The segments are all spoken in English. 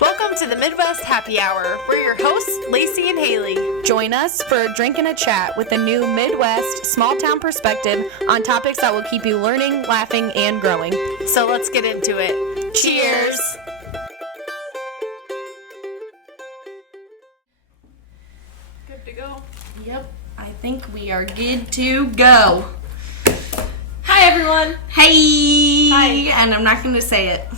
Welcome to the Midwest Happy Hour. We're your hosts, Lacey and Hayley. Join us for a drink and a chat with a new Midwest small town perspective on topics that will keep you learning, laughing, and growing. So let's get into it. Cheers! Good to go? Yep, I think we are good to go. Hi, everyone. Hey! Hi. And I'm not going to say it.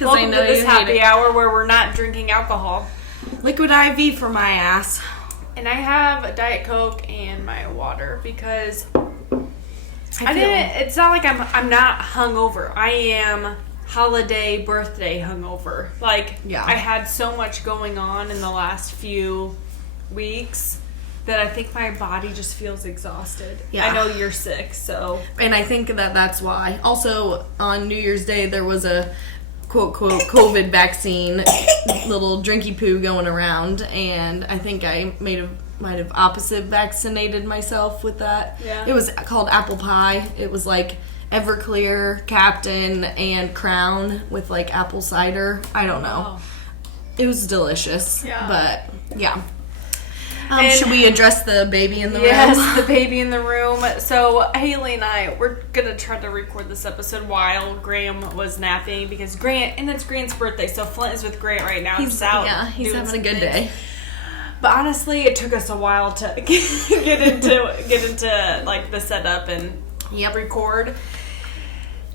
Welcome to this happy hour where we're not drinking alcohol. Liquid IV for my ass. And I have a Diet Coke and my water because it's not like I'm not hungover. I am holiday birthday hungover. I had so much going on in the last few weeks that I think my body just feels exhausted. Yeah. I know you're sick, so. And I think that's why. Also, on New Year's Day, there was a quote-quote COVID vaccine little drinky poo going around, and I think I might have opposite vaccinated myself with that. Yeah. It was called apple pie. It was like Everclear, Captain, and Crown with like apple cider. I don't know. Oh. It was delicious. Yeah. But, yeah. Should we address the baby in the room? Yes, the baby in the room. So, Hayley and I, we're going to try to record this episode while Graham was napping because it's Grant's birthday, so Flint is with Grant right now. He's out. Yeah, he's having a good day. But honestly, it took us a while to get into like the setup and record.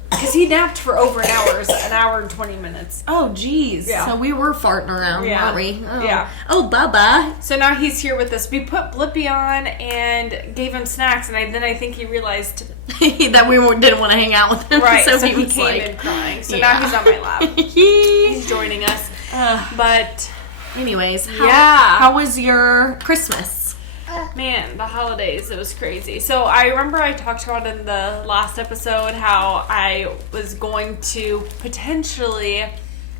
Because he napped for over an hour and 20 minutes. Oh, geez. Yeah. So we were farting around, weren't we? Oh. Yeah. Oh, bye-bye. So now he's here with us. We put Blippi on and gave him snacks, and then I think he realized that we didn't want to hang out with him. Right, so he was came in crying. So now he's on my lap. He's joining us. But anyways, how was your Christmas? Man, the holidays, it was crazy. So I remember I talked about in the last episode how I was going to potentially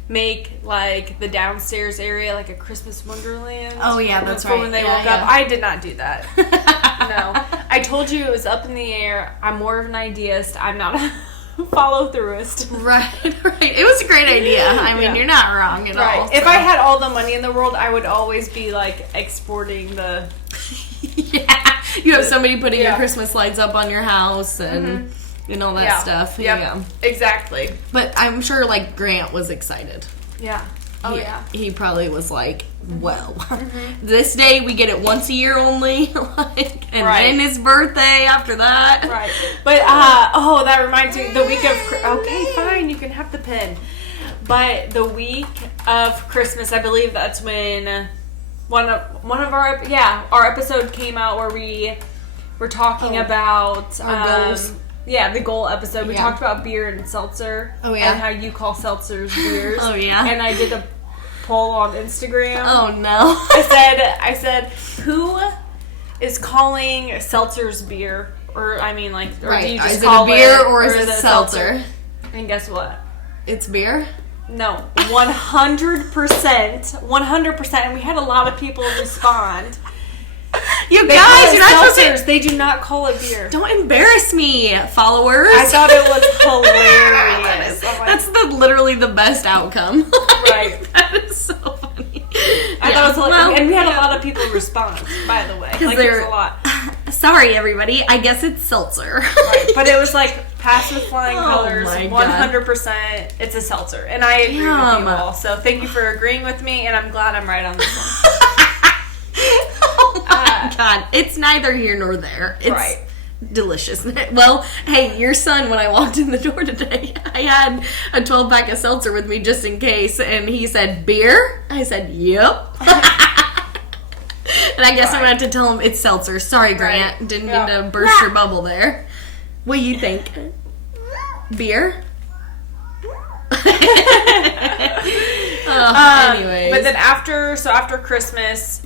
make like the downstairs area like a Christmas wonderland. Oh yeah, that's right. When they woke up. I did not do that. No. I told you it was up in the air. I'm more of an ideast. I'm not a follow-throughist. Right. It was a great idea. I mean, you're not wrong at all. If I had all the money in the world, I would always be like exporting the... Yeah. You have somebody putting your Christmas lights up on your house and all that stuff. Yep. Yeah. Exactly. But I'm sure like Grant was excited. Yeah. Oh, yeah. He probably was like, well, this day we get it once a year only, then his birthday after that. Right. But, that reminds me, the week of, okay, fine, you can have the pen. But the week of Christmas, I believe that's when one of our episode came out where we were talking about our goals. Yeah, the goal episode. We talked about beer and seltzer. Oh, yeah. And how you call seltzers beers. Oh, yeah. And I did a poll on Instagram. Oh, no. I said, who is calling seltzers beer? Or, I mean, like, or do you just call it beer or is it seltzer? And guess what? It's beer? No. 100%. 100%. And we had a lot of people respond. You guys, you're not supposed to. They do not call it beer. Don't embarrass me, followers. I thought it was hilarious. That's literally the best outcome. Right. That is so funny. I thought it was hilarious. And we had a lot of people respond, by the way. Like, it was a lot. Sorry, everybody. I guess it's seltzer. Right. But it was like, pass with flying colors, 100%. It's a seltzer. And I agree with you all. So thank you for agreeing with me, and I'm glad I'm right on this one. Oh my God. It's neither here nor there. It's delicious. Well, hey, your son, when I walked in the door today, I had a 12-pack of seltzer with me just in case, and he said, beer? I said, yep. And I guess I'm going to have to tell him it's seltzer. Sorry, Grant. Didn't mean to burst your bubble there. What do you think? Beer? Anyways. But then after Christmas,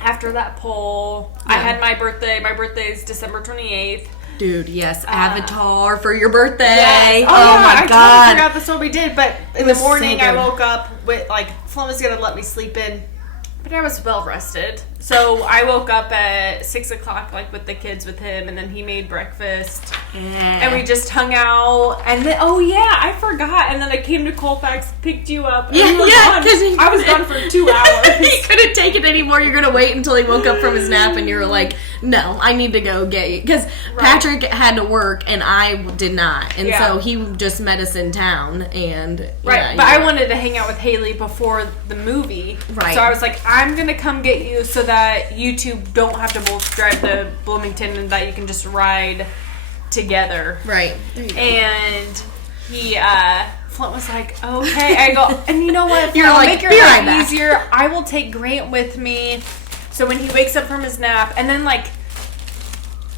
after that poll, I had my birthday. My birthday is December 28th. Dude, yes. Avatar for your birthday. Yes. Oh my God. I totally forgot that's what we did. But in the morning, I woke up with, Flum was going to let me sleep in. But I was well rested. So I woke up at 6 o'clock, like with the kids with him, and then he made breakfast. And we just hung out. And then, I forgot. And then I came to Colfax, picked you up. And you were gone. I was gone for 2 hours. He couldn't take it anymore. You're going to wait until he woke up from his nap, and you were like, no, I need to go get you. Because Patrick had to work, and I did not. And so he just met us in town. And but I wanted to hang out with Hayley before the movie. Right. So I was like, I'm going to come get you so that you two don't have to both drive to Bloomington and that you can just ride together. Right. And he, Flint was like, okay. I go, and you know what? You're like, make your life easier. I will take Grant with me. So when he wakes up from his nap, and then like,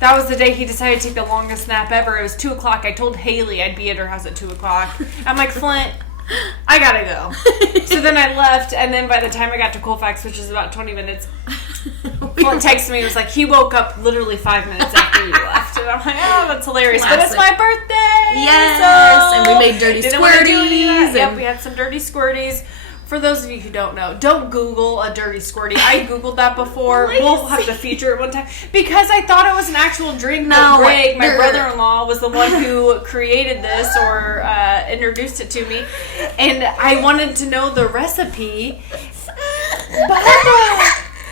that was the day he decided to take the longest nap ever. It was 2 o'clock. I told Hayley I'd be at her house at 2 o'clock. I'm like, Flint, I gotta go. So then I left, and then by the time I got to Colfax, which is about 20 minutes, Flint texted me. He was like, he woke up literally 5 minutes after you left. And I'm like, oh, that's hilarious. Classic. But it's my birthday! Yes! So And we made dirty squirties. Yep, we had some dirty squirties. For those of you who don't know, don't Google a dirty squirty. I Googled that before. We'll have to feature it one time. Because I thought it was an actual drink. No, Greg, my brother-in-law, was the one who created this or introduced it to me. And I wanted to know the recipe. But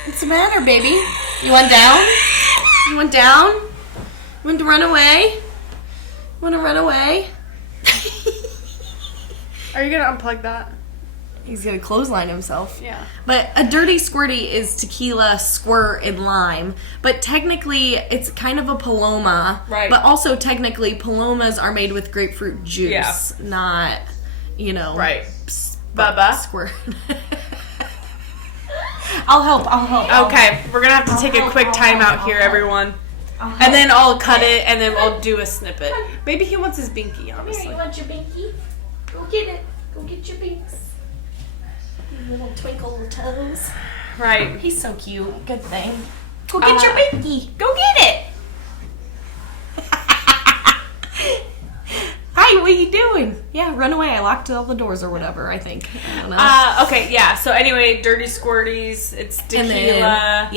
what's the matter, baby? You want down? You want down? You want to run away? Want to run away? Are you going to unplug that? He's going to clothesline himself. Yeah. But a dirty squirty is tequila, squirt, and lime. But technically, it's kind of a Paloma. Right. But also, technically, Palomas are made with grapefruit juice, not, Right. Bubba. Squirt. I'll help. Okay, we're going to have to take a quick time out here, everyone. And then I'll cut it, and then we'll do a snippet. Maybe he wants his binky, honestly. Here, you want your binky? Go get it. Go get your binks. Little twinkle toes. Right. He's so cute. Good thing. Go get your binky. Go get it. Hi, what are you doing? Yeah, run away. I locked all the doors or whatever, I think. I don't know. Okay, yeah. So anyway, dirty squirties. It's tequila.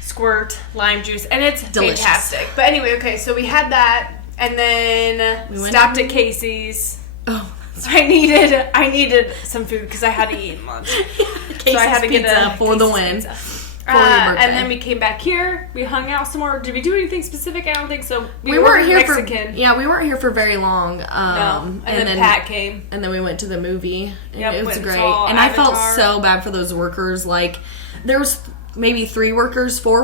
Squirt, lime juice. And it's delicious. Fantastic. But anyway, okay, so we had that. And then we stopped at Casey's. Oh. So I needed some food because I had to eat lunch. So I had to get a for the win. And then we came back here. We hung out some more. Did we do anything specific? I don't think so. We weren't here Mexican. We weren't here for very long. No. And then Pat came. And then we went to the movie. Yep, it was great. And I felt so bad for those workers. Like, there was maybe 4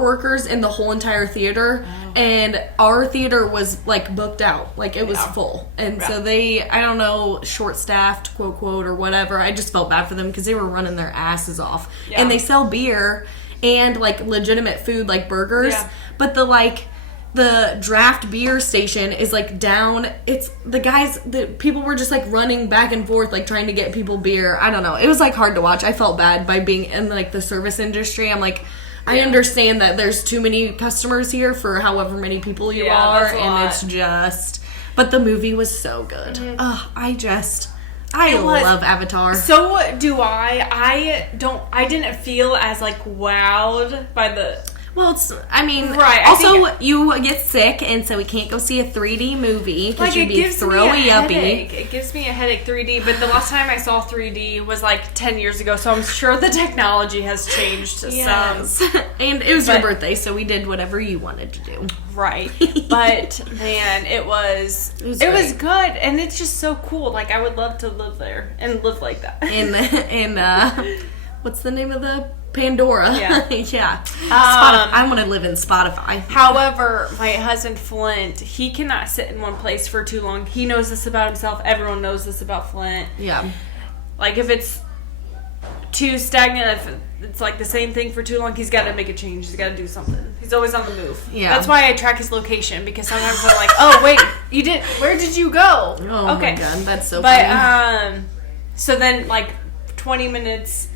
workers in the whole entire theater. Oh. And our theater was, like, booked out. Like, it was full. And so they, I don't know, short-staffed, quote, or whatever. I just felt bad for them because they were running their asses off. Yeah. And they sell beer and, like, legitimate food, like burgers. Yeah. But the draft beer station is, like, down. It's, the people were just, like, running back and forth, like, trying to get people beer. I don't know. It was, like, hard to watch. I felt bad by being in, like, the service industry. I'm like, I understand that there's too many customers here for however many people you are, and it's just... But the movie was so good. Mm-hmm. I love Avatar. So do I. I didn't feel as, like, wowed by the... Well, also, you get sick, and so we can't go see a 3D movie because you'd be throwy uppy. It gives me a headache, 3D, but the last time I saw 3D was like 10 years ago, so I'm sure the technology has changed some. And it was your birthday, so we did whatever you wanted to do. Right. But, man, it was good, and it's just so cool. Like, I would love to live there and live like that. And what's the name of the... Pandora. Yeah. I want to live in Spotify. However, my husband Flint, he cannot sit in one place for too long. He knows this about himself. Everyone knows this about Flint. Yeah. Like, if it's too stagnant, if it's like the same thing for too long, he's got to make a change. He's got to do something. He's always on the move. Yeah. That's why I track his location, because sometimes I'm like, oh, wait, where did you go? Oh, okay. My God. That's so funny. But, so then, like, 20 minutes...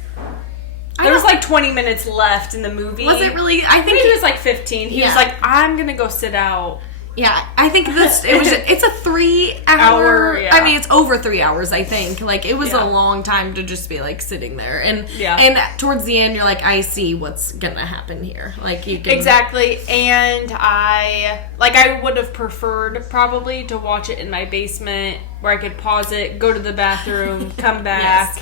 There was like 20 minutes left in the movie. Was it really? I think it was like 15. He was like, I'm going to go sit out. Yeah, I think it's a 3 hour. Yeah. I mean, it's over 3 hours, I think. Like, it was Yeah. a long time to just be, like, sitting there. And Yeah. and towards the end, you're like, I see what's gonna happen here. Like, you can... Exactly. And I would have preferred probably to watch it in my basement where I could pause it, go to the bathroom, come back. Yes.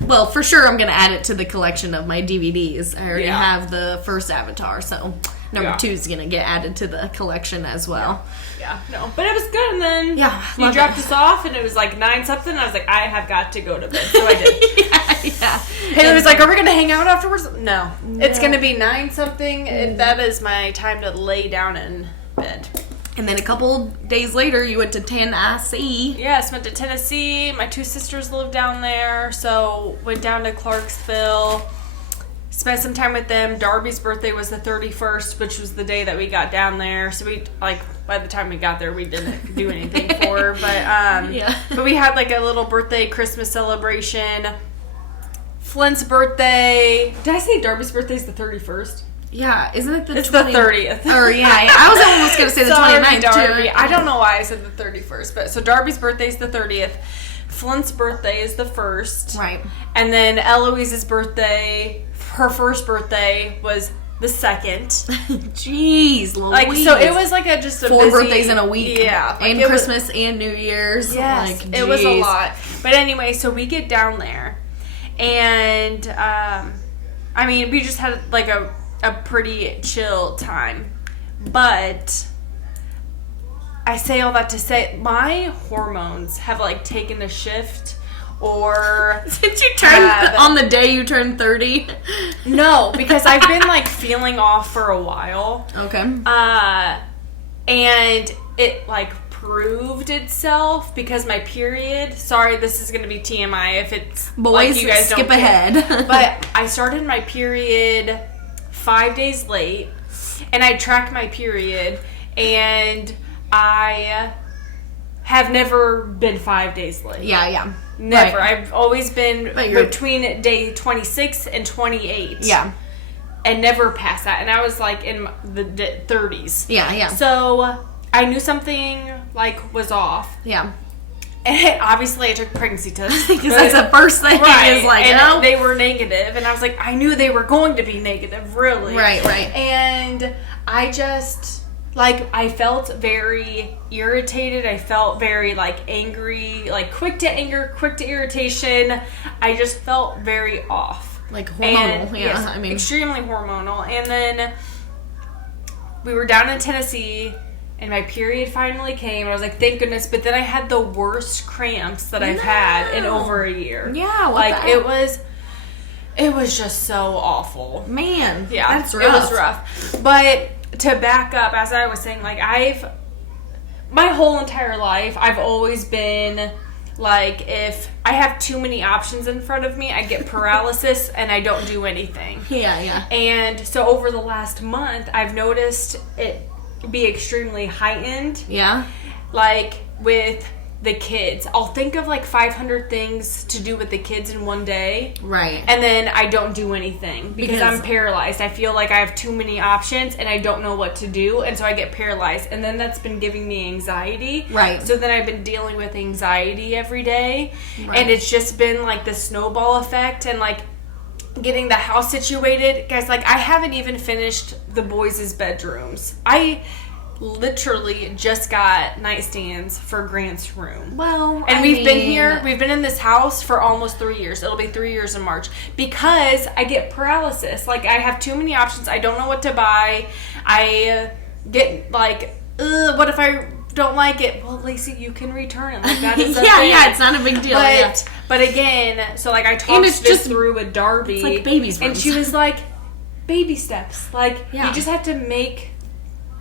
Well, for sure, I'm gonna add it to the collection of my DVDs. I already Yeah. have the first Avatar, so number 2 is gonna get added to the collection as well. Yeah, no. But it was good, and then you love dropped it. us off, and it was like 9 something. I was like, I have got to go to bed, so I did. yeah. Haley was like, are we going to hang out afterwards? No. It's going to be 9 something, and that is my time to lay down in bed. And then a couple days later, you went to Tennessee. Yes, went to Tennessee. My 2 sisters live down there, so went down to Clarksville. Spent some time with them. Darby's birthday was the 31st, which was the day that we got down there. So we, like, by the time we got there, we didn't do anything for her. But we had, like, a little birthday Christmas celebration. Flint's birthday. Did I say Darby's birthday is the 31st? Yeah, isn't it the It's the 30th. Or, yeah, I was almost going to say the Sorry, 29th, Darby. too. I don't know why I said the 31st. But so Darby's birthday is the 30th. Flint's birthday is the 1st. Right. And then Eloise's birthday, her first birthday, was the 2nd. Jeez, Louise. Like, so it was like just a 4 busy, birthdays in a week. Yeah. Like and Christmas and New Year's. Yes. Like, it was a jeez. lot. But anyway, so we get down there. And, I mean, we just had like a pretty chill time. But I say all that to say my hormones have like taken a shift. Or Did you turn on the day you turned 30? No, because I've been like feeling off for a while. Okay. And it like proved itself because my period. Sorry, this is gonna be TMI if it's Boys, like you guys skip don't care. ahead. But I started my period 5 days late, and I tracked my period, and I have never been 5 days late. Yeah. Never. Right. I've always been But you're- between day 26 and 28. Yeah. And never past that. And I was like in the 30s. Yeah. So I knew something like was off. Yeah. And obviously I took a pregnancy test. Because that's the first thing is like, and oh. they were negative. And I was like, I knew they were going to be negative, really. Right. And I just... like, I felt very irritated. I felt very, like, angry. Like, quick to anger, quick to irritation. I just felt very off. Like hormonal, And, yeah. yes, I mean, extremely hormonal. And then we were down in Tennessee, and my period finally came. And I was like, thank goodness. But then I had the worst cramps that I've had in over a year. Yeah, what like, the it was just so awful. man, Yeah, that's rough. it was rough. But to back up, as I was saying, like, my whole entire life, I've always been, like, if I have too many options in front of me, I get paralysis and I don't do anything. Yeah. And so over the last month, I've noticed it be extremely heightened. Yeah. Like, with the kids. I'll think of, like, 500 things to do with the kids in one day. Right. And then I don't do anything because I'm paralyzed. I feel like I have too many options and I don't know what to do. And so I get paralyzed. And then that's been giving me anxiety. Right. So then I've been dealing with anxiety every day. Right. And it's just been like the snowball effect and like getting the house situated. Guys, like, I haven't even finished the boys' bedrooms. I literally just got nightstands for Grant's room. Well, And we've been in this house for almost 3 years. It'll be 3 years in March. Because I get paralysis. Like, I have too many options. I don't know what to buy. I get, like, what if I don't like it? Well, Lacey, you can return it. Like, that is a thing. Yeah, it's not a big deal. But again, so, like, I talked this through with Darby. It's like baby's And rooms. she was like, baby steps. Like, you just have to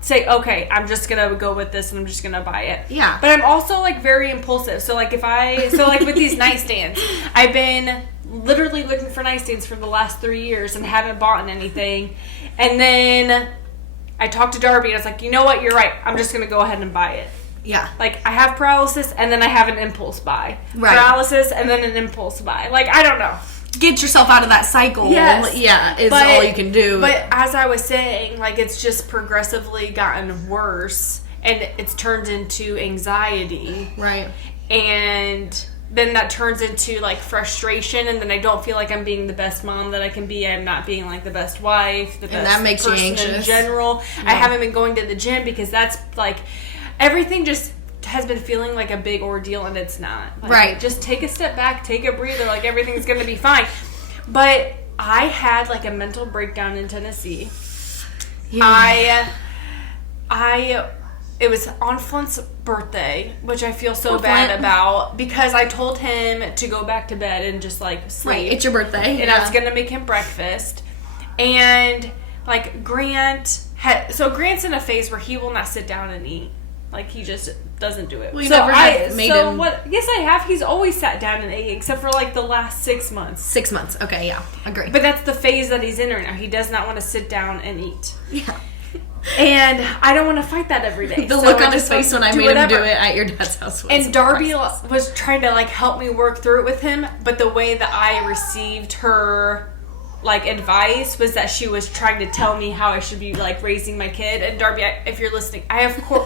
say, okay, I'm just gonna go with this and I'm just gonna buy it. Yeah. But I'm also like very impulsive. So like with these nightstands, I've been literally looking for nightstands for the last 3 years and haven't bought anything. And then I talked to Darby and I was like, you know what, you're right. I'm just gonna go ahead and buy it. Yeah. Like, I have paralysis and then I have an impulse buy. Right. Paralysis and then an impulse buy. Like, I don't know. Get yourself out of that cycle. Yes. Yeah, is all you can do. But as I was saying, like, it's just progressively gotten worse. and it's turned into anxiety. Right. And then that turns into like frustration, and then I don't feel like I'm being the best mom that I can be. I'm not being like the best wife, the best that makes you person anxious. in general. I haven't been going to the gym because that's like everything just has been feeling like a big ordeal, and it's not. Like, right. Just take a step back, take a breather, like everything's going to be fine. But I had like a mental breakdown in Tennessee. Yeah. It was on Flint's birthday, which I feel so Poor bad Flint. about, because I told him to go back to bed and just like sleep. Right, it's your birthday. And I was gonna make him breakfast. And like Grant's in a phase where he will not sit down and eat. Like he just doesn't do it. Well, you never have made him. Yes, I have. He's always sat down and ate, except for like the last 6 months. 6 months. Okay, yeah, agree. But that's the phase that he's in right now. He does not want to sit down and eat. Yeah. And I don't want to fight that every day. The look on his face when I made him do it at your dad's house was And Darby priceless. was trying to like help me work through it with him, but the way that I received her like advice was that she was trying to tell me how I should be like raising my kid. And Darby, if you're listening,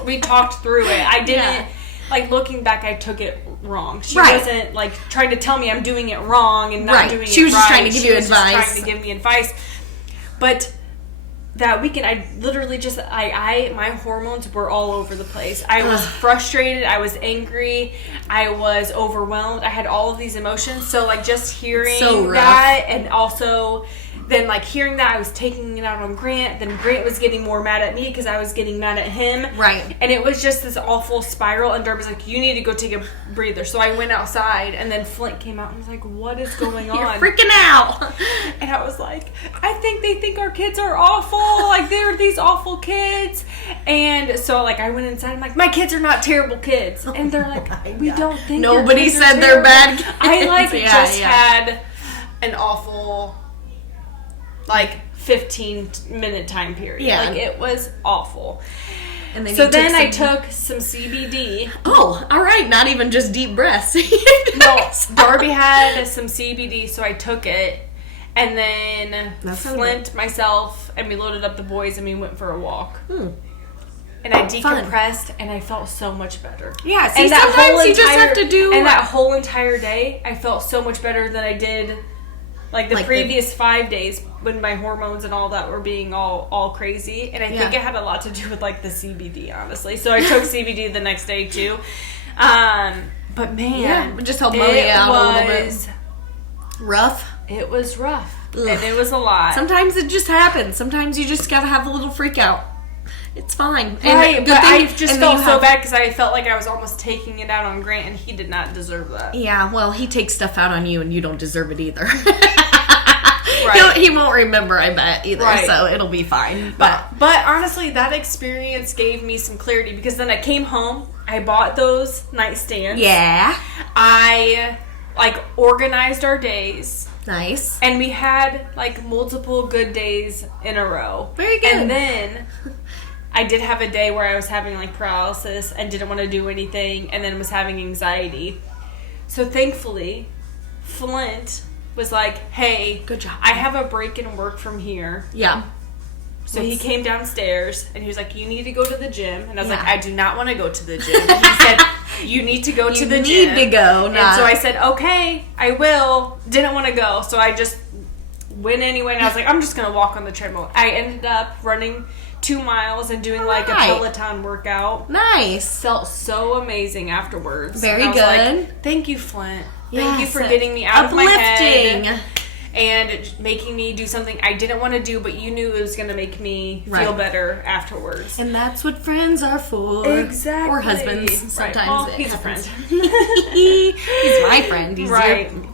we talked through it. I didn't like looking back. I took it wrong. She wasn't like trying to tell me I'm doing it wrong and not doing it right. She was just trying to give you advice. She was just trying to give me advice, but. That weekend, I literally just, my hormones were all over the place. I was frustrated. I was angry. I was overwhelmed. I had all of these emotions. So, like, just hearing that, and also then, like, hearing that, I was taking it out on Grant. Then Grant was getting more mad at me because I was getting mad at him. Right. And it was just this awful spiral. And Darby's like, you need to go take a breather. So I went outside, and then Flint came out and was like, what is going on? You're freaking out. And I was like, I think they think our kids are awful. Like, they're these awful kids. And so, like, I went inside. I'm like, my kids are not terrible kids. And they're like, we don't think nobody said they're bad kids. I, like, had an awful, like, 15-minute time period. Yeah. Like, it was awful. And then so then I took some CBD. Oh, all right. Not even just deep breaths. No, Darby had some CBD, so I took it. And then Flint, myself, and we loaded up the boys, and we went for a walk. And I decompressed, and I felt so much better. Yeah, see, sometimes you just have to do... And that whole entire day, I felt so much better than I did, like, the previous 5 days when my hormones and all that were being all crazy. And I think it had a lot to do with, like, the CBD, honestly. So I took CBD the next day, too. But, man... it just helped mow you out a little bit. Rough. It was rough. Ugh. And it was a lot. Sometimes it just happens. Sometimes you just gotta have a little freak out. It's fine. Right, but I just felt so bad because I felt like I was almost taking it out on Grant, and he did not deserve that. Yeah, well, he takes stuff out on you, and you don't deserve it either. Right. He won't remember, I bet, either, so it'll be fine. But honestly, that experience gave me some clarity, because then I came home, I bought those nightstands. Yeah. I, like, organized our days. Nice. And we had, like, multiple good days in a row. Very good. And then I did have a day where I was having, like, paralysis and didn't want to do anything, and then was having anxiety. So thankfully, Flint was like, hey, good job. I have a break in work from here. Yeah. So he came downstairs, and he was like, you need to go to the gym. And I was like, I do not want to go to the gym. And he said, you need to go to the gym. You need to go. And so I said, okay, I will. Didn't want to go. So I just went anyway, and I was like, I'm just going to walk on the treadmill. I ended up running 2 miles and doing like a Peloton workout. Nice. Felt so amazing afterwards. Very good. Like, thank you, Flint. Thank you for getting me out of my head and making me do something I didn't want to do, but you knew it was going to make me feel better afterwards. And that's what friends are for. Exactly. Or husbands. Sometimes well, he's a friend. He's my friend. He's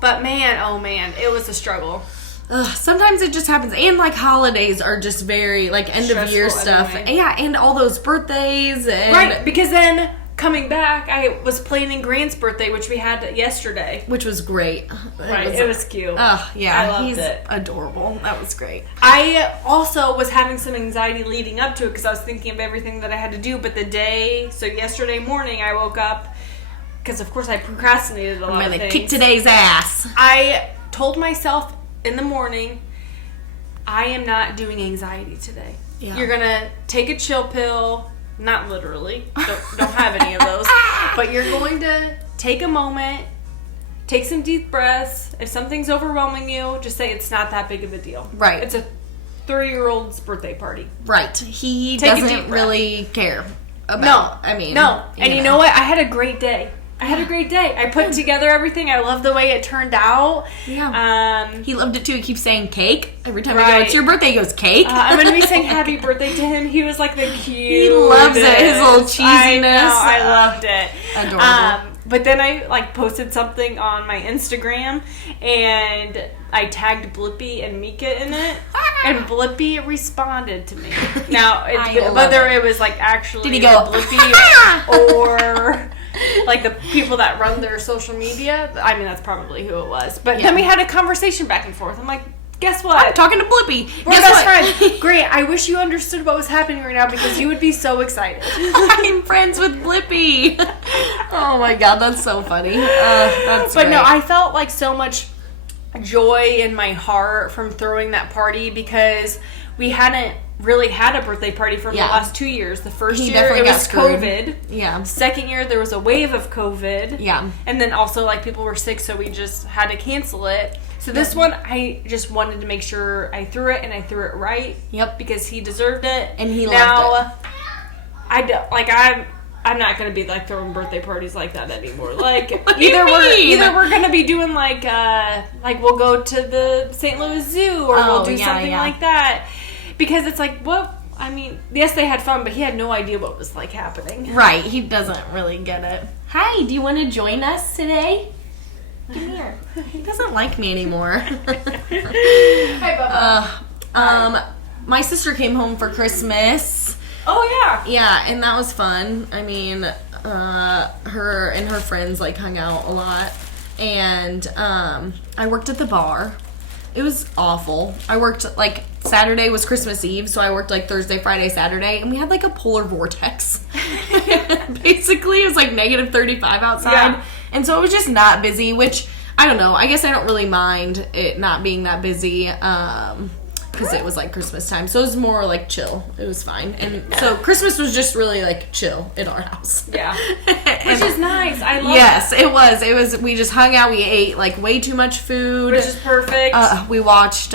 But man, oh man, it was a struggle. Sometimes it just happens. And like holidays are just very like end of year stuff. Anyway. Yeah, and all those birthdays. And right, because then coming back, I was planning Grant's birthday, which we had yesterday. Which was great. It was cute. Oh, yeah. I loved He's it. Adorable. That was great. I also was having some anxiety leading up to it because I was thinking of everything that I had to do. But yesterday morning, I woke up because, of course, I procrastinated a lot of things. I'm going to kick today's ass. I told myself in the morning, I am not doing anxiety today. Yeah. You're going to take a chill pill. not literally, don't have any of those, but you're going to take a moment, take some deep breaths. If something's overwhelming you, just say it's not that big of a deal. Right. It's a 3-year-old's birthday party. Right. He Take a deep doesn't breath. really care about, No. And you know what? I had a great day. I put together everything. I love the way it turned out. Yeah. He loved it too. He keeps saying cake. Every time I go, Right. it's your birthday, he goes, cake. And when we sang happy birthday to him, he was like the cutest. He loves it. His little cheesiness. I loved it. Adorable. But then I posted something on my Instagram, and I tagged Blippi and Mika in it, and Blippi responded to me. Now, whether it was actually did he go Blippi or like the people that run their social media, I mean that's probably who it was. But then we had a conversation back and forth. I'm like, guess what? I'm talking to Blippi. We're best friends. Great. I wish you understood what was happening right now because you would be so excited. I'm friends with Blippi. Oh my god, that's so funny. But great. No, I felt like so much joy in my heart from throwing that party because we hadn't really had a birthday party for the last 2 years. The first year it was COVID. Yeah. Second year there was a wave of COVID. Yeah. And then also people were sick, so we just had to cancel it. So this one, I just wanted to make sure I threw it, and I threw it right. Yep. Because he deserved it. And he loved it. I'm not going to be throwing birthday parties like that anymore. Either we're going to be doing we'll go to the St. Louis Zoo or we'll do something like that. Because it's yes, they had fun, but he had no idea what was happening. Right. He doesn't really get it. Hi, do you want to join us today? Come here. He doesn't like me anymore. Hi, Bubba. My sister came home for Christmas. Oh, yeah. Yeah, and that was fun. I mean, her and her friends hung out a lot. And I worked at the bar. It was awful. I worked Saturday was Christmas Eve, so I worked Thursday, Friday, Saturday, and we had a polar vortex. Basically, it was negative 35 outside. Yeah. And so it was just not busy, which I don't know. I guess I don't really mind it not being that busy because it was Christmas time. So it was more chill. It was fine. And so Christmas was just really chill in our house. Yeah. Which is nice. I love Yes, it was. It was. We just hung out. We ate way too much food. Which is perfect. We watched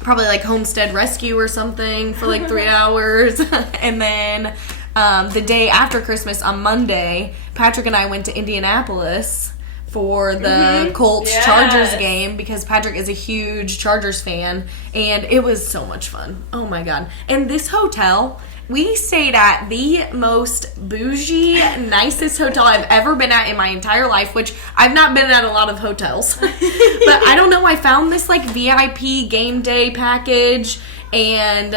probably Homestead Rescue or something for 3 hours. And then the day after Christmas on Monday, Patrick and I went to Indianapolis for the Colts Chargers game because Patrick is a huge Chargers fan, and it was so much fun. Oh my god. And this hotel, we stayed at the most bougie, nicest hotel I've ever been at in my entire life, which I've not been at a lot of hotels. But I don't know, I found this VIP game day package, and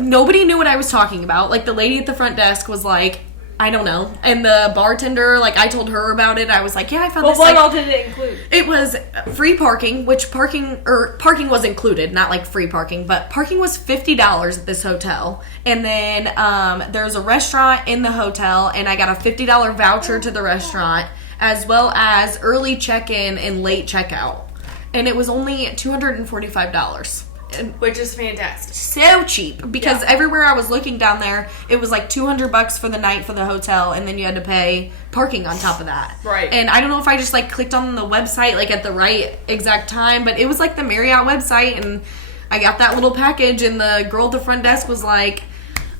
nobody knew what I was talking about. The lady at the front desk was I don't know. And the bartender, I told her about it. I was yeah, I found this. What all did it include? It was free parking, which parking was included, not free parking, but parking was $50 at this hotel. And then there's a restaurant in the hotel, and I got a $50 voucher to the restaurant, as well as early check-in and late checkout. And it was only $245. Which is fantastic. So cheap because everywhere I was looking down there, it was $200 for the night for the hotel, and then you had to pay parking on top of that. Right. And I don't know if I just clicked on the website at the right exact time, but it was the Marriott website, and I got that little package, and the girl at the front desk was I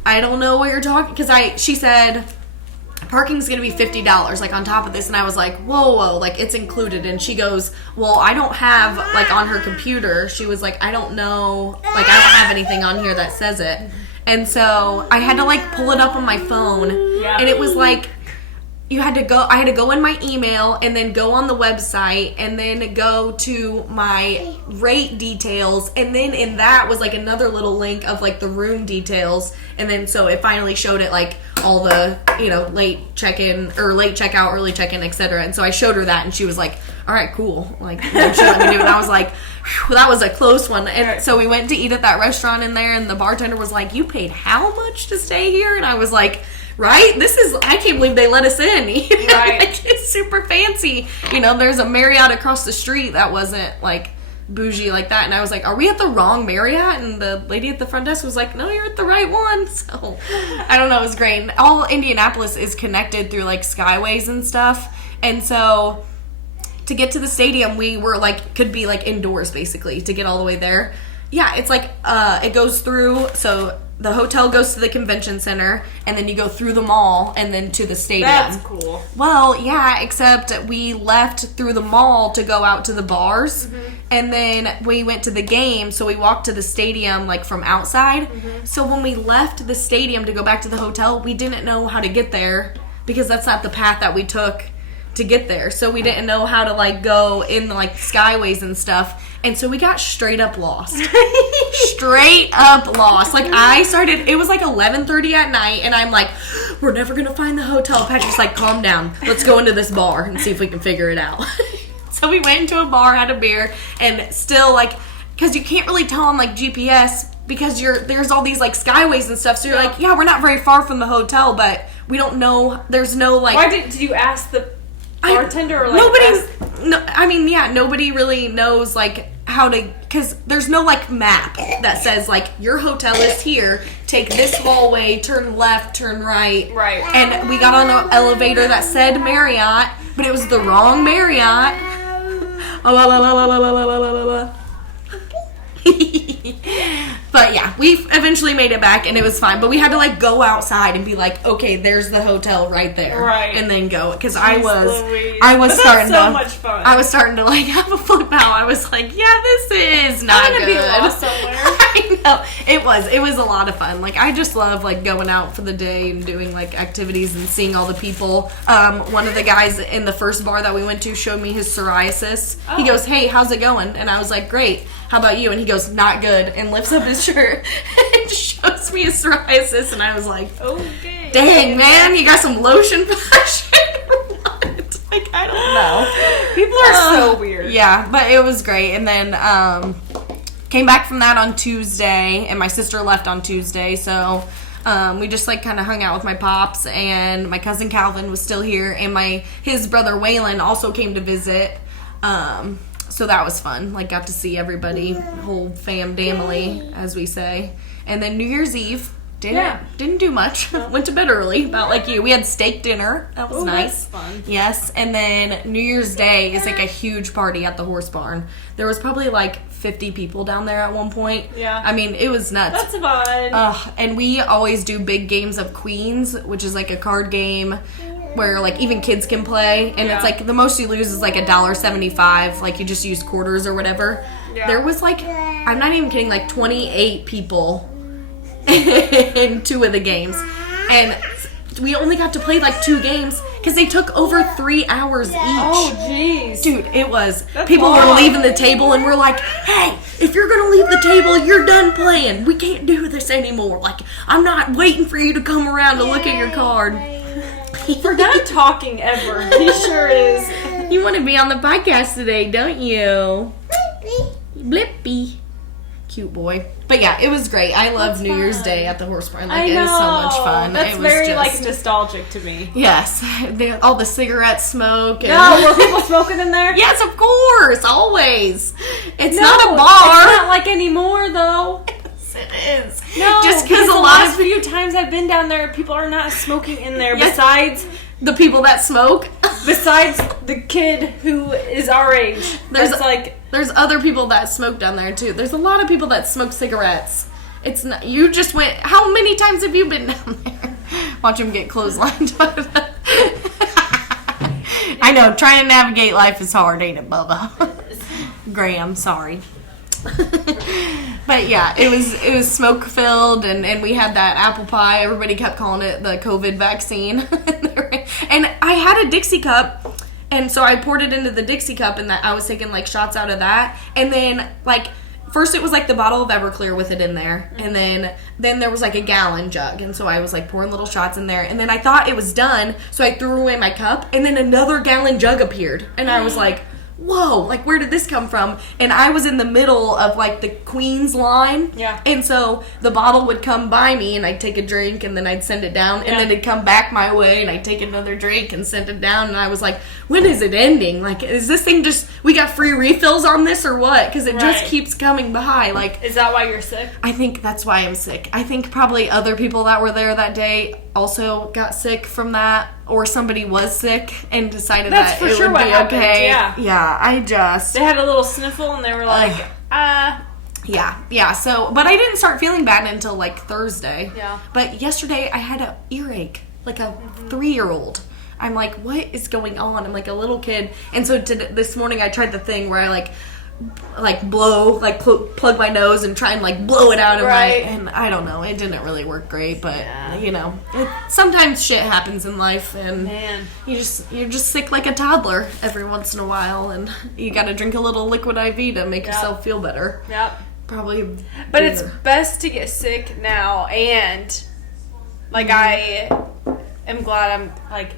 don't know what you're talking, because she said parking's gonna be $50 on top of this, and I was whoa, it's included. And she goes, well, I don't have on her computer, she was I don't know, I don't have anything on here that says it. And so I had to pull it up on my phone, and it was I had to go in my email, and then go on the website, and then go to my rate details, and then in that was another little link of the room details, and then so it finally showed it all the late check-in or late checkout, early check-in, etc. And so I showed her that, and she was all right, cool, she let me do it. And I was whew, that was a close one. And so we went to eat at that restaurant in there, and the bartender was you paid how much to stay here? And I was right? I can't believe they let us in. Right. It's super fancy. There's a Marriott across the street that wasn't bougie like that. And I was like, are we at the wrong Marriott? And the lady at the front desk was like, no, you're at the right one. So I don't know, it was great. And all Indianapolis is connected through like skyways and stuff. And so to get to the stadium, we were like, could be like indoors basically to get all the way there. Yeah, it's like, it goes through, so the hotel goes to the convention center, and then you go through the mall, and then to the stadium. That's cool. Well, yeah, except we left through the mall to go out to the bars, and then we went to the game, so we walked to the stadium, like, from outside. So when we left the stadium to go back to the hotel, we didn't know how to get there, because that's not the path that we took to get there. So we didn't know how to, like, go in, like, skyways and stuff. And so we got straight up lost. Straight up lost. Like, it was like 11:30 at night, and I'm like, we're never going to find the hotel. Patrick's like, calm down. Let's go into this bar and see if we can figure it out. So we went into a bar, had a beer, and still, like, because you can't really tell on, like, GPS because there's all these, like, skyways and stuff. So you're like, yeah, we're not very far from the hotel, but we don't know. There's no, like... Why did you ask the bartender or, like... Nobody really knows, like... how to, because there's no like map that says like your hotel is here, take this hallway, turn left, turn right. And we got on an elevator that said Marriott, but it was the wrong Marriott. But yeah, we eventually made it back and it was fine. But we had to like go outside and be like, okay, there's the hotel right there, and then go because I was starting so much fun. I was starting to like have a flip out. I was like, yeah, this is not good. Be lost somewhere. I know it was a lot of fun. Like I just love like going out for the day and doing like activities and seeing all the people. One of the guys in the first bar that we went to showed me his psoriasis. He goes, hey, how's it going? And I was like, great. How about you? And he goes, not good, and lifts up his shirt and shows me his psoriasis, and I was like, okay, dang, man, you got some lotion for that shit or what? Like, I don't know. People are so weird. Yeah, but it was great, and then came back from that on Tuesday, and my sister left on Tuesday, so we just like kind of hung out with my pops, and my cousin Calvin was still here, and his brother Waylon also came to visit. So that was fun. Like, got to see everybody, whole family, as we say. And then New Year's Eve, didn't do much. Went to bed early, about like you. We had steak dinner. That was nice. That's fun. Yes. And then New Year's Day is like a huge party at the horse barn. There was probably like 50 people down there at one point. Yeah. I mean, it was nuts. That's fun. And we always do big games of Queens, which is like a card game where like even kids can play, and it's like the most you lose is like $1.75. Like you just use quarters or whatever. Yeah. There was like, I'm not even kidding, like 28 people in 2 of the games, and we only got to play like 2 games because they took over 3 hours each. Oh jeez, dude, it was. That's people long. were leaving the table, and we're like, hey, if you're gonna leave the table, you're done playing. We can't do this anymore. Like, I'm not waiting for you to come around to look at your card. We're not talking ever. He sure is. You want to be on the podcast today, don't you? Blippy. Cute boy. But yeah, it was great. I loved New Year's Day at the horse barn. Like, it was so much fun. That's it was very like nostalgic to me. Yes. All the cigarette smoke. And no, were people smoking in there? Yes, of course. Always. It's not a bar. It's not like anymore, though. It is. No, just because a the lot last few times I've been down there, people are not smoking in there. Yes. Besides the people that smoke, besides the kid who is our age, there's other people that smoke down there too. There's a lot of people that smoke cigarettes. It's not. You just went. How many times have you been down there? Watch him get clotheslined. I know. Trying to navigate life is hard, ain't it, Bubba? Graham, sorry. But yeah, it was smoke filled, and we had that apple pie. Everybody kept calling it the COVID vaccine. And I had a Dixie cup, and so I poured it into the Dixie cup, and that I was taking like shots out of that. And then like first it was like the bottle of Everclear with it in there, and then there was like a gallon jug, and so I was like pouring little shots in there, and then I thought it was done, so I threw away my cup, and then another gallon jug appeared, and I was like, whoa, like, where did this come from? And I was in the middle of, like, the Queen's line. Yeah. And so the bottle would come by me, and I'd take a drink, and then I'd send it down, and then it'd come back my way, and I'd take another drink and send it down, and I was like, when is it ending? Like, is this thing just, we got free refills on this or what? Because it just keeps coming by. Like, is that why you're sick? I think that's why I'm sick. I think probably other people that were there that day also got sick from that, or somebody was sick and decided that it would be okay. Yeah, I just... They had a little sniffle and they were like, Yeah, so... But I didn't start feeling bad until, like, Thursday. Yeah. But yesterday, I had an earache, like a 3-year-old. I'm like, what is going on? I'm like a little kid. And so this morning, I tried the thing where I, blow, plug my nose and try and, like, blow it out of and I don't know, it didn't really work great, but, you know, sometimes shit happens in life, and you're just sick like a toddler every once in a while, and you gotta drink a little liquid IV to make yourself feel better. Yep. Probably. But it's best to get sick now, and, like, I am glad I'm, like,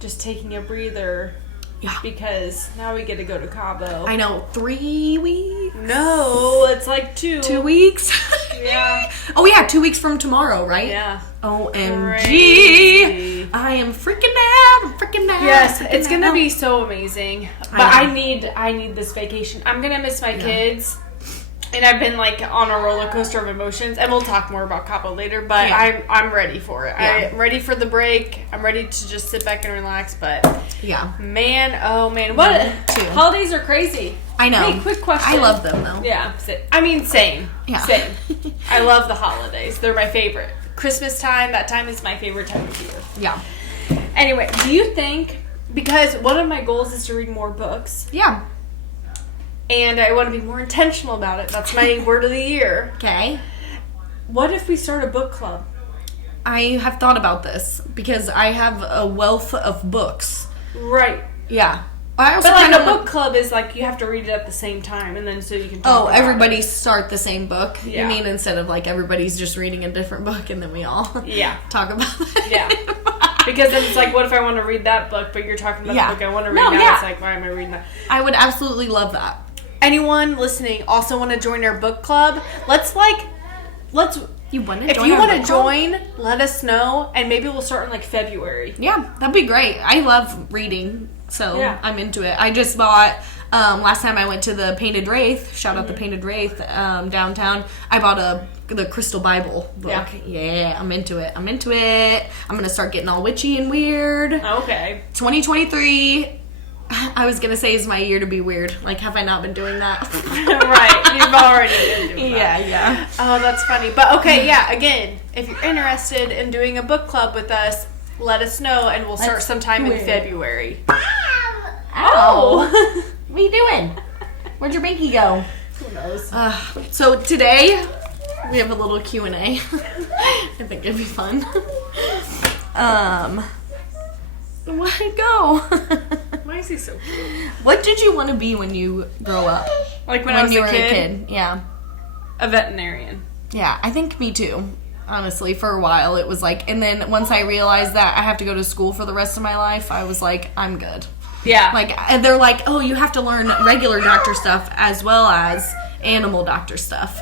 just taking a breather. Yeah. Because now we get to go to Cabo. I know. 3 weeks? No, it's like 2. 2 weeks? Yeah. Oh, yeah, 2 weeks from tomorrow, right? Yeah. OMG. Crazy. I am freaking out. I'm freaking out. Yes, it's going to be so amazing. But I need this vacation. I'm going to miss my kids. And I've been, like, on a roller coaster of emotions. And we'll talk more about Cabo later. But I'm ready for it. I'm ready for the break. I'm ready to just sit back and relax. But, man, oh, man. What? Holidays are crazy. I know. Hey, quick question. I love them, though. Yeah. I mean, same. Yeah. Same. I love the holidays. They're my favorite. Christmas time, that time is my favorite time of year. Yeah. Anyway, do you think, because one of my goals is to read more books. Yeah. And I want to be more intentional about it. That's my word of the year. Okay. What if we start a book club? I have thought about this because I have a wealth of books. Right. Yeah. I also but like a book club is like you have to read it at the same time, and then so you can talk about everybody start the same book. Yeah. You mean instead of like everybody's just reading a different book and then we all talk about it. Yeah. Because then it's like, what if I want to read that book, but you're talking about the book I want to read now? It's like, why am I reading that? I would absolutely love that. Anyone listening also want to join our book club? You want to join? If you want to join, let us know, and maybe we'll start in like February. Yeah, that'd be great. I love reading, so I'm into it. I just bought last time I went to the Painted Wraith. Shout out the Painted Wraith downtown. I bought the Crystal Bible book. Yeah, I'm into it. I'm gonna start getting all witchy and weird. Okay. 2023. I was going to say is my year to be weird. Like, have I not been doing that? Right. You've already been doing that. Yeah. Oh, that's funny. But, okay, again, if you're interested in doing a book club with us, let us know, and we'll start sometime in February. Ow. What are you doing? Where'd your binky go? Who knows? So, today, we have a little Q&A. I think it'd be fun. Where'd go? Why is he so cute? What did you want to be when you grow up? Like when I was you a were kid? Yeah. A veterinarian. Yeah, I think me too. Honestly, for a while it was like, and then once I realized that I have to go to school for the rest of my life, I was like, I'm good. Yeah. Like, and they're like, oh, you have to learn regular doctor stuff as well as animal doctor stuff.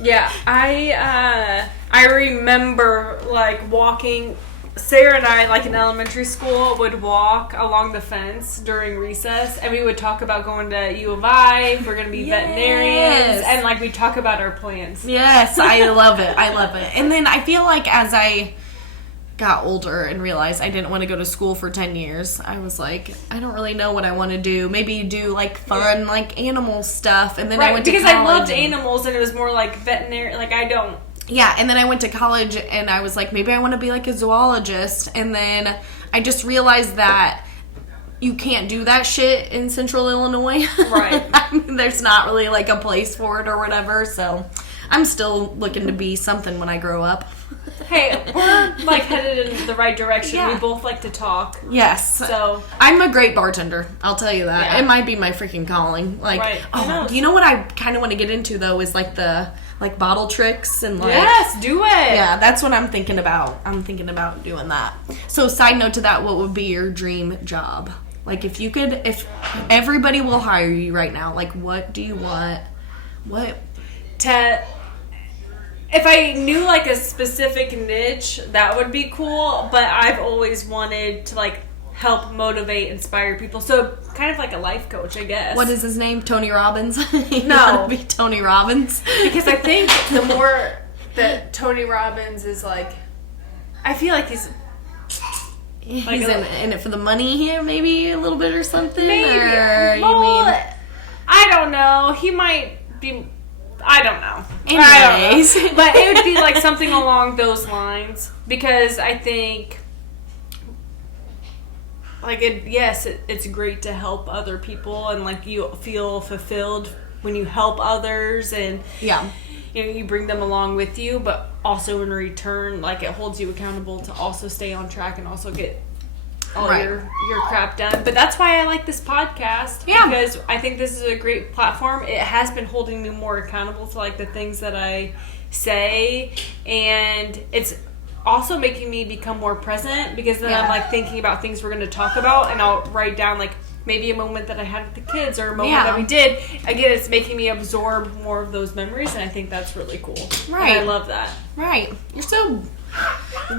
Yeah, I remember like walking. Sarah and I, like in elementary school, would walk along the fence during recess, and we would talk about going to U of I. We're going to be veterinarians, and like we talk about our plans. Yes, I love it. And then I feel like as I got older and realized I didn't want to go to school for 10 years, I was like, I don't really know what I want to do. Maybe do like fun, like animal stuff. And then I went to college. Because I loved animals, and it was more like veterinary. Like I don't. Yeah, and then I went to college, and I was like, maybe I want to be like a zoologist. And then I just realized that you can't do that shit in Central Illinois. Right. I mean, there's not really like a place for it or whatever. So I'm still looking to be something when I grow up. Hey, we're like headed in the right direction. Yeah. We both like to talk. Yes. So I'm a great bartender. I'll tell you that. Yeah. It might be my freaking calling. Like, right. You know what I kind of want to get into though is like the like bottle tricks and like. Yes, do it. Yeah, that's what I'm thinking about. I'm thinking about doing that. So, side note to that, what would be your dream job? Like, if everybody will hire you right now, like, what do you want? What? If I knew, like, a specific niche, that would be cool. But I've always wanted to, like, help motivate, inspire people. So, kind of like a life coach, I guess. What is his name? Tony Robbins? No. Be Tony Robbins. Because I think the more that Tony Robbins is, like... I feel like he's in it for the money here, maybe a little bit or something? Maybe. Or, I don't know. He might be... I don't know. Anyways. I don't know. But it would be like something along those lines. Because I think... Like, it's great to help other people. And, like, you feel fulfilled when you help others. And... Yeah. You know, you bring them along with you, but also in return, like, it holds you accountable to also stay on track and also get all your crap done. But that's why I like this podcast. Yeah. Because I think this is a great platform. It has been holding me more accountable to, like, the things that I say. And it's also making me become more present because then I'm, like, thinking about things we're going to talk about. And I'll write down, like, maybe a moment that I had with the kids or a moment that we did. Again, it's making me absorb more of those memories, and I think that's really cool. Right. And I love that. Right. You're so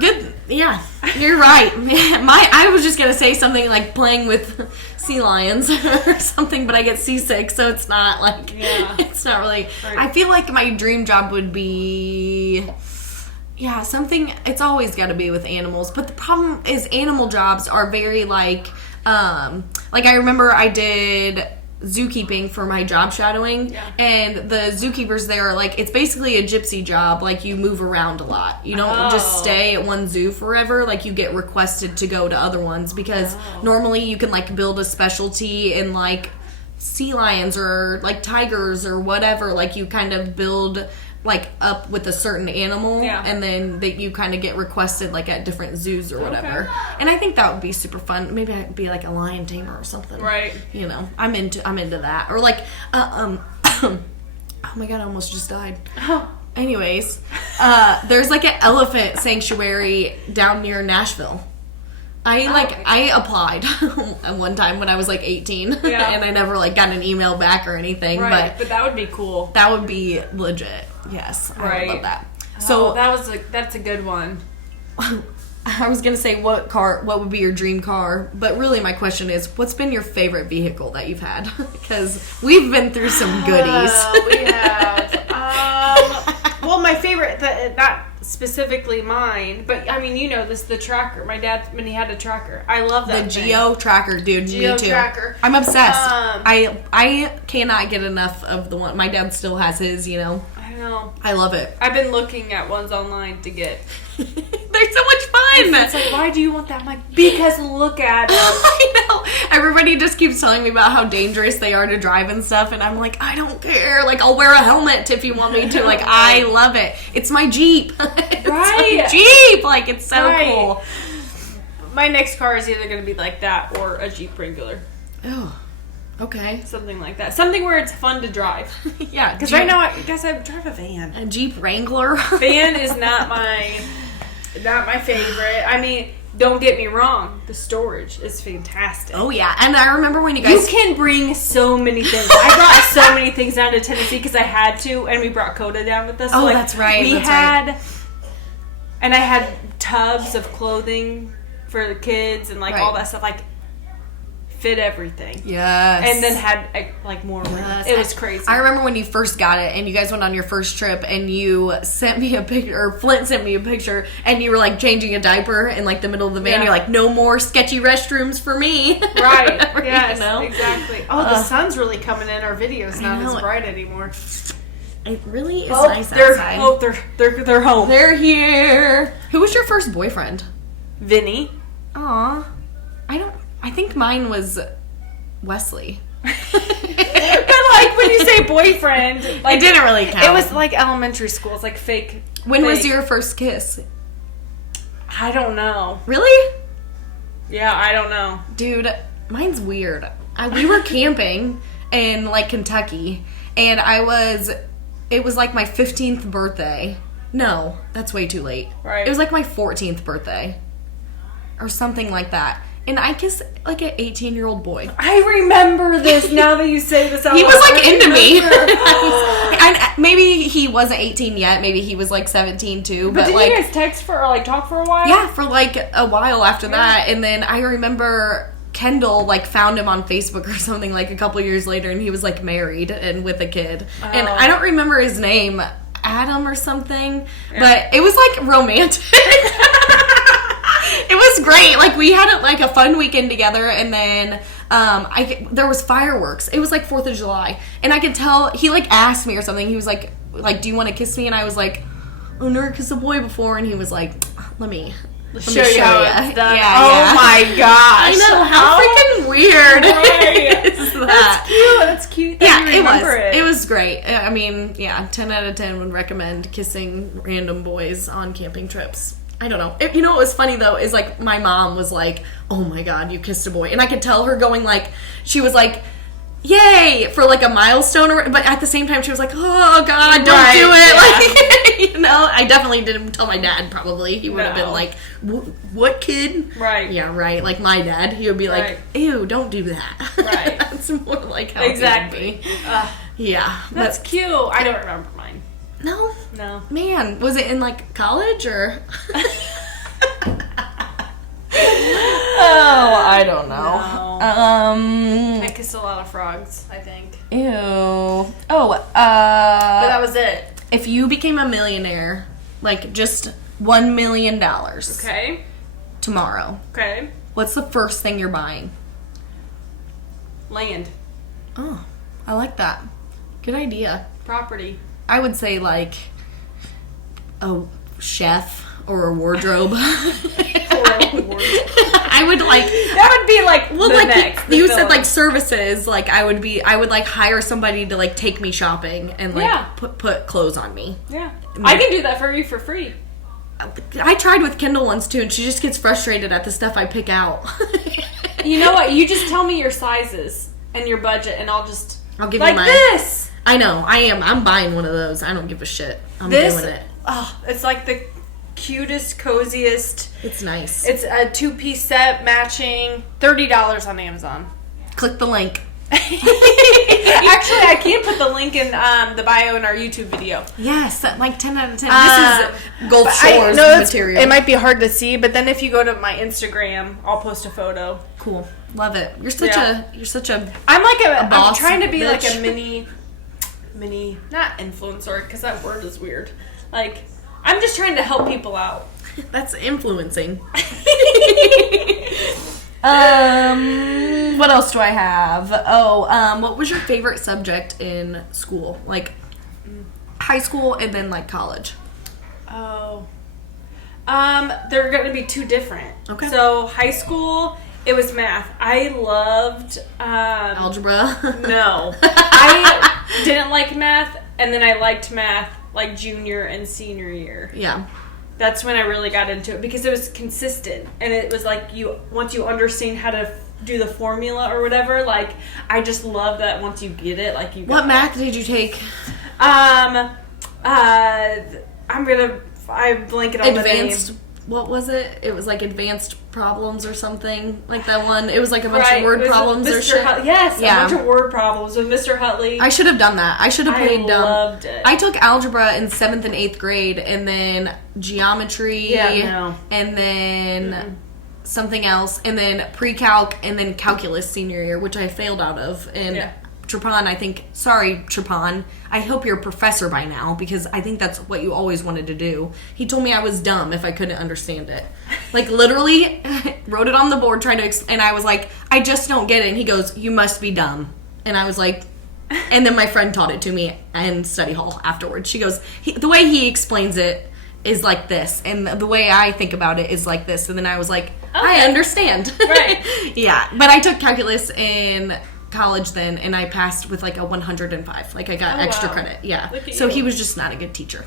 good. Yeah, you're right. I was just going to say something like playing with sea lions or something, but I get seasick, so it's not like, it's not really. Right. I feel like my dream job would be... Yeah, something, it's always got to be with animals, but the problem is animal jobs are very, like I remember I did zookeeping for my job shadowing, and the zookeepers there are like, it's basically a gypsy job. Like, you move around a lot. You don't just stay at one zoo forever. Like, you get requested to go to other ones because normally you can, like, build a specialty in, like, sea lions or, like, tigers or whatever. Like, you kind of build... like up with a certain animal, and then that you kind of get requested like at different zoos or whatever. And I think that would be super fun. Maybe I'd be like a lion tamer or something. Right. You know, I'm into that. Or like, oh my god, I almost just died. Anyways, there's like an elephant sanctuary down near Nashville. I applied one time when I was like 18, and I never like got an email back or anything. Right, but that would be cool. That would be legit. Yes, I would love that. So that's a good one. I was gonna say what would be your dream car, but really my question is, what's been your favorite vehicle that you've had? Because we've been through some goodies. We have. Well, my favorite, not specifically mine, but I mean, you know this, the tracker. My dad, when he had a tracker, I love that. The Geo tracker, dude. Geo me too. Tracker. I'm obsessed. I cannot get enough of the one. My dad still has his. You know. I know. I love it. I've been looking at ones online to get. They're so much fun. It's like, why do you want that? I'm like, because look at it. I know. Everybody just keeps telling me about how dangerous they are to drive and stuff, and I'm like, I don't care. Like, I'll wear a helmet if you want me to. Like, I love it. It's my Jeep. It's my Jeep. Like, it's so cool. My next car is either going to be like that or a Jeep Wrangler. Oh. Okay. Something like that. Something where it's fun to drive. Yeah. Because right now, I guess I drive a van. A Jeep Wrangler? Van is not my favorite. I mean, don't get me wrong. The storage is fantastic. Oh, yeah. And I remember when you guys... You can bring so many things. I brought so many things down to Tennessee because I had to, and we brought Coda down with us. Oh, so, like, that's right. And I had tubs of clothing for the kids and, like, all that stuff. Like, fit everything. Yes. And then had like more room. Yes. It was crazy. I remember when you first got it and you guys went on your first trip and you sent me a picture, or Flint sent me a picture, and you were like changing a diaper in like the middle of the van. You're like, no more sketchy restrooms for me. Right. Yes, you know? Exactly. Oh, the sun's really coming in. Our video's not as bright anymore. It really is nice outside. They're home. They're here. Who was your first boyfriend? Vinny. Aw. I think mine was Wesley. But like when you say boyfriend, like, it didn't really count. It was like elementary school. It's like fake. When was your first kiss? I don't know. Really? Yeah, I don't know. Dude, mine's weird. We were camping in like Kentucky, and it was like my 15th birthday. No, that's way too late. Right. It was like my 14th birthday. Or something like that. and I kissed like an 18-year-old boy. I remember this now that you say this out He loud. was like into me. And maybe he wasn't 18 yet. Maybe he was like 17 too. But did like, you guys text for or like talk for a while? Yeah, for like a while after that. And then I remember Kendall like found him on Facebook or something like a couple years later, and he was like married and with a kid. Oh. And I don't remember his name, Adam or something, but it was like romantic. It was great. Like we had like a fun weekend together, and then there was fireworks. It was like 4th of July, and I could tell he like asked me or something. He was like, do you want to kiss me? And I was like, oh, never kissed a boy before. And he was like, let me show you how it's done. Yeah, oh my gosh! I know, how freaking weird is that? That's cute. That you remember it was great. I mean, 10 out of 10 would recommend kissing random boys on camping trips. I don't know. You know what was funny though is like my mom was like, oh my god, you kissed a boy, and I could tell her going like, she was like, yay for like a milestone, but at the same time she was like, oh god, don't do it. Like, I definitely didn't tell my dad. Probably he would have been like, what kid? Right. Yeah, right. Like my dad, he would be like, ew, don't do that. Right. That's more like how exactly. Yeah, that's cute. I don't remember mine. No. Man, was it in like college or? Oh, I don't know. No. I kissed a lot of frogs, I think. Ew. Oh, but that was it. If you became a millionaire, like just $1 million. Okay. Tomorrow. Okay. What's the first thing you're buying? Land. Oh, I like that. Good idea. Property. I would say like a chef or a wardrobe. I would like that would be like you said like services, like I would like hire somebody to like take me shopping and like put clothes on me. Yeah. I can do that for you for free. I tried with Kendall once too, and she just gets frustrated at the stuff I pick out. You know what? You just tell me your sizes and your budget, and I'll give you mine. This. I know. I'm buying one of those. I don't give a shit. I'm doing it. Oh, it's like the cutest, coziest. It's nice. It's a 2-piece set matching. $30 on Amazon. Click the link. Actually, I can put the link in the bio in our YouTube video. Yes, like 10 out of 10. This is Gulf Shores material. It might be hard to see, but then if you go to my Instagram, I'll post a photo. Cool. Love it. You're such a I'm like a boss. I'm trying to be bitch. like a mini not influencer, because that word is weird. Like, I'm just trying to help people out. That's influencing. What else do I have? What was your favorite subject in school? Like high school and then like college? They're going to be two different. Okay. So high school, it was math. I loved algebra. No. I didn't like math, and then I liked math like junior and senior year. Yeah. That's when I really got into it because it was consistent, and it was like once you understand how to do the formula or whatever, like I just love that once you get it, like you. What math did you take? I'm blanking on advanced. The name. What was it? It was like advanced problems or something like that one. It was like a bunch of word problems or shit. Yes, a bunch of word problems with Mr. Hutley. I should have done that. I should have played dumb. I loved it. I took algebra in 7th and 8th grade, and then geometry, and then something else, and then pre-calc, and then calculus senior year, which I failed out of. And Trapon, Trapon, I hope you're a professor by now, because I think that's what you always wanted to do. He told me I was dumb if I couldn't understand it. Like, literally, wrote it on the board trying to, and I was like, I just don't get it. And he goes, you must be dumb. And I was like, and then my friend taught it to me in study hall afterwards. She goes, the way he explains it is like this, and the way I think about it is like this. And then I was like, I understand. Right. Yeah, but I took calculus in college then, and I passed with like a 105. Like I got extra credit. Yeah. So he was just not a good teacher.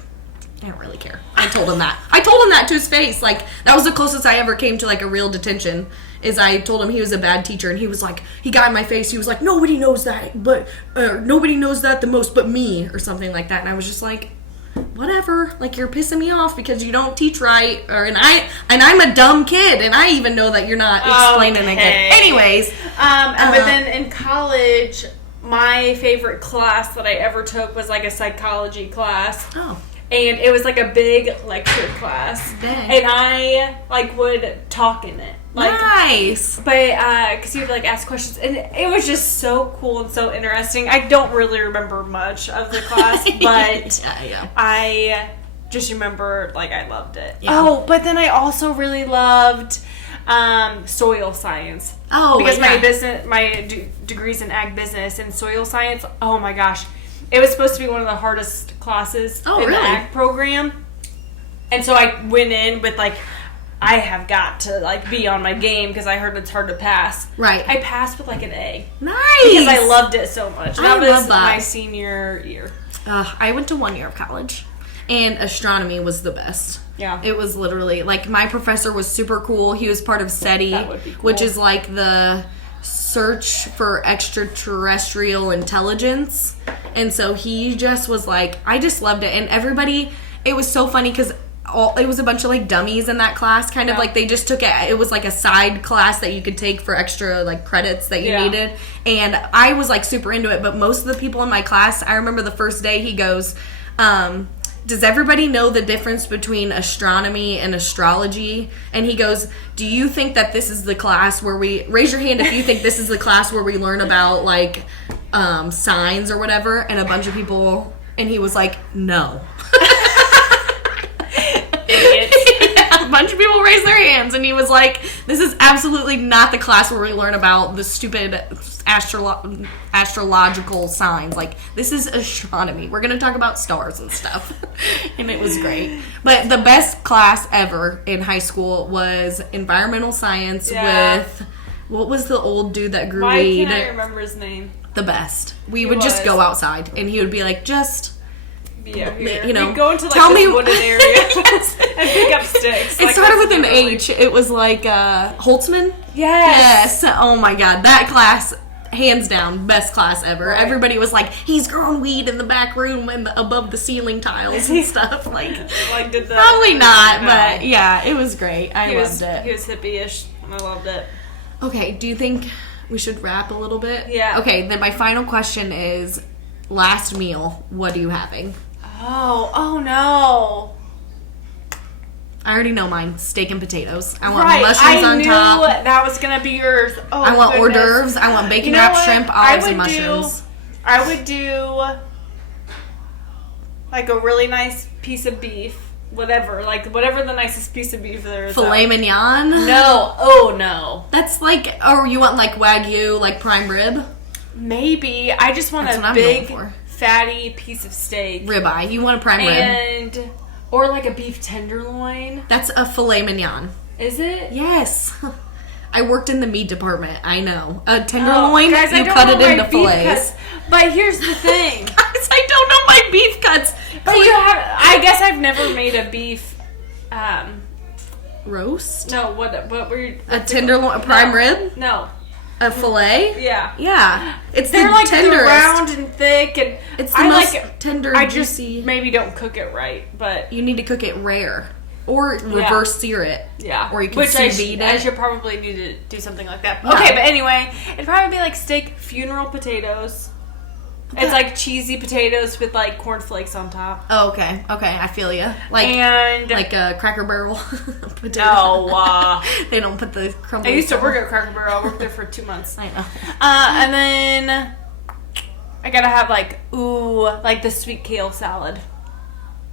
I don't really care. I told him that. I told him that to his face. Like, that was the closest I ever came to like a real detention, is I told him he was a bad teacher, and he was like, he got in my face. He was like, nobody knows that, but nobody knows that the most but me, or something like that. And I was just like, whatever, like you're pissing me off because you don't teach right, and I'm a dumb kid, and I even know that you're not explaining it good. Anyways, but then in college, my favorite class that I ever took was like a psychology class. Oh. And it was like a big lecture class. Dang. And I like would talk in it. Like, nice. But because you would like ask questions, and it was just so cool and so interesting. I don't really remember much of the class, but yeah. I just remember like I loved it. Yeah. Oh, but then I also really loved soil science. Oh, because yeah. my degree's in ag business and soil science. Oh my gosh, it was supposed to be one of the hardest classes in the ag program, and so I went in with like, I have got to like be on my game because I heard it's hard to pass. Right. I passed with like an A. Nice. Because I loved it so much. That was that. my senior year. I went to 1 year of college, and astronomy was the best. Yeah. It was literally, like, my professor was super cool. He was part of SETI, That would be cool. which is like the search for extraterrestrial intelligence. And so he just was like, I just loved it. And everybody, it was so funny because it was a bunch of like dummies in that class, kind of like they just took it was like a side class that you could take for extra like credits that you needed, and I was like super into it. But most of the people in my class, I remember the first day he goes, does everybody know the difference between astronomy and astrology? And he goes, do you think that this is the class where we raise your hand if you think this is the class where we learn about like signs or whatever? And a bunch of people, and he was like, no. Idiots. A bunch of people raised their hands, and he was like, this is absolutely not the class where we learn about the stupid astrological signs. Like, this is astronomy. We're going to talk about stars and stuff. And it was great. But the best class ever in high school was environmental science with, what was the old dude that grew weed? Why can't I remember his name? The best. We would just go outside, and he would be like, just... You know, we'd go into like tell this me wooded area and pick up sticks. It started with an H. It was like Holtzman. Yes. Oh my god, that class, hands down, best class ever. Right. Everybody was like, he's growing weed in the back room and above the ceiling tiles and stuff. Like did that? Probably not, but yeah, it was great. I loved it. He was hippie-ish, and I loved it. Okay, do you think we should wrap a little bit? Yeah. Okay, then my final question is, last meal, what are you having? Oh no. I already know mine. Steak and potatoes. I want Right, mushrooms on top. I knew that was going to be yours. Oh, I want hors goodness. d'oeuvres. I want bacon You know wrapped what? shrimp, olives, and mushrooms. I would do like a really nice piece of beef. Whatever the nicest piece of beef there is. Filet mignon? No. Oh, no. That's like, or you want like Wagyu, like prime rib? Maybe. I just want That's what a I'm big, going for. fatty piece of steak. Ribeye. You want a prime rib. And, or like a beef tenderloin. That's a filet mignon. Is it? Yes. I worked in the meat department. I know. A tenderloin, guys, you cut it into fillets. Cuts. But here's the thing. Guys, I don't know my beef cuts. But I guess I've never made a beef, roast? no, what were you? A tenderloin, a prime rib? No. A fillet? Yeah. Yeah. It's They're the like tenderest. they're round and thick, and It's the I most like tender, I just juicy. maybe don't cook it right, but You need to cook it rare. Or reverse sear it. yeah. Or you can Which I sous vide I it. should probably need to do something like that. Yeah. Okay, but anyway, it'd probably be like steak, funeral potatoes. It's like cheesy potatoes with like cornflakes on top. Oh, okay. Okay, I feel you. Like a Cracker Barrel potato. No, they don't put the crumble. I used to work at Cracker Barrel. I worked there for 2 months. I know. And then I gotta have like the sweet kale salad.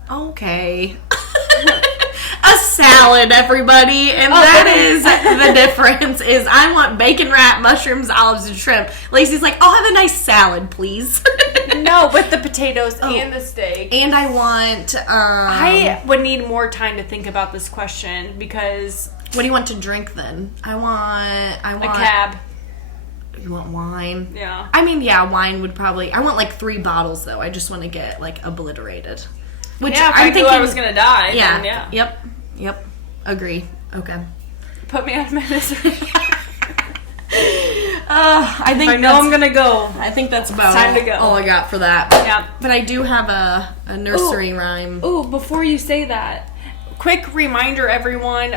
Okay. A salad, everybody, and that is the difference. Is I want bacon wrap, mushrooms, olives, and shrimp. Lacey's like, I'll have a nice salad, please. No, with the potatoes and the steak. And I want. I would need more time to think about this question because. What do you want to drink then? I want a cab. You want wine? Yeah. I mean, yeah, wine would probably. I want like 3 bottles though. I just want to get like obliterated. Which yeah, if I'm I thinking knew I was gonna die. Yeah. Then yeah. Yep. Agree. Okay. Put me out of my misery. I think I know I'm gonna go. I think that's about Time to go. all I got for that. Yeah. But I do have a nursery rhyme. Ooh, before you say that, quick reminder, everyone.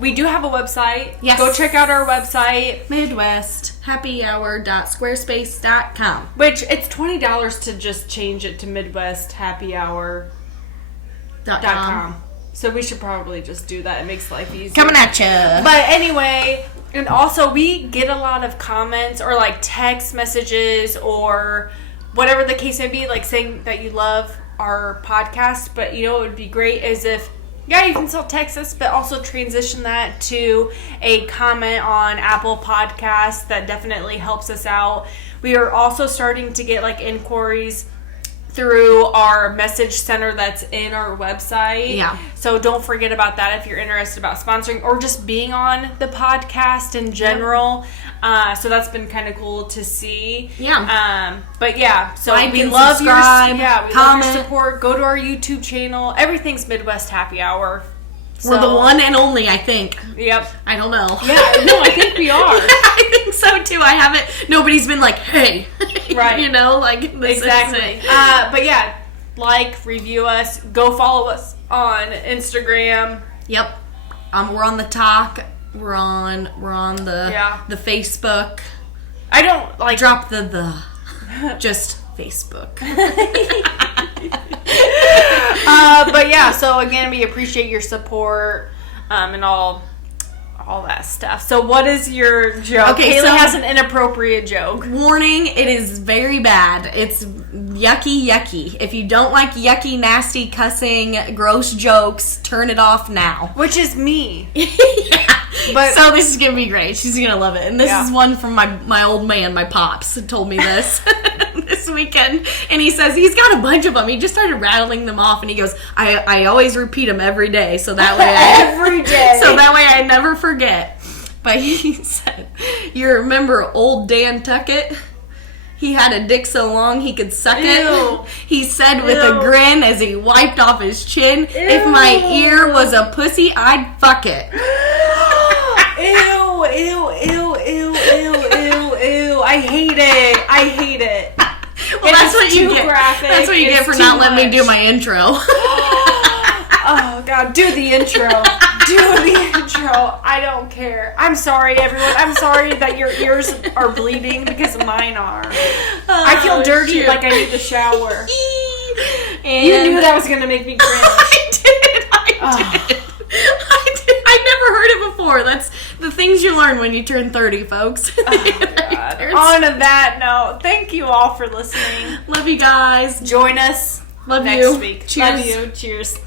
We do have a website. Yes. Go check out our website. MidwestHappyHour.squarespace.com. Which it's $20 to just change it to MidwestHappyHour.com. So we should probably just do that. It makes life easier. Coming at you. But anyway, and also we get a lot of comments or like text messages or whatever the case may be, like saying that you love our podcast. But you know what would be great is if, yeah, you can still text us, but also transition that to a comment on Apple Podcasts. That definitely helps us out. We are also starting to get like inquiries through our message center that's in our website. Yeah. So don't forget about that if you're interested about sponsoring or just being on the podcast in general. So that's been kind of cool to see. Yeah. But yeah, so Like we and love subscribe, love comment. your support. Go to our YouTube channel. Everything's Midwest Happy Hour. We're the one and only, I think. Yep. I don't know. Yeah, no, I think we are. I think so too. I haven't. Nobody's been like, "Hey," Right. You know, like this Exactly. Is it. But yeah, like, review us. Go follow us on Instagram. Yep. We're on the talk. We're on the the Facebook. I don't like Drop the just Facebook. But yeah, so again, we appreciate your support and all that stuff. So what is your joke? Okay, Hayley so- has an inappropriate joke. Warning, it is very bad. It's yucky. If you don't like yucky, nasty, cussing, gross jokes, turn it off now. Which is me. Yeah. But- so this is gonna be great. She's gonna love it. And this Yeah. is one from my old man, my pops, told me this this weekend. And he says he's got a bunch of them. He just started rattling them off, and he goes, I always repeat them every day, so that way Every day. so that way I never forget. But he said, you remember old Dan Tuckett? He had a dick so long he could suck Ew. it. He said with Ew. a grin as he wiped off his chin, if my ear was a pussy, I'd fuck it. Ew. I hate it. Well, that's what you too get. graphic. That's what you get It's for too not letting me do much. my intro. Oh, God, do the intro. Do the intro. I don't care. I'm sorry, everyone. I'm sorry that your ears are bleeding because mine are. I feel dirty shoot. like I need the shower. And You knew that was going to make me cringe. I did. I never heard it before. That's the things you learn when you turn 30, folks. Oh, God. On to that note, thank you all for listening. Love you guys. Join us Love next you. week. Cheers. Love you. Cheers.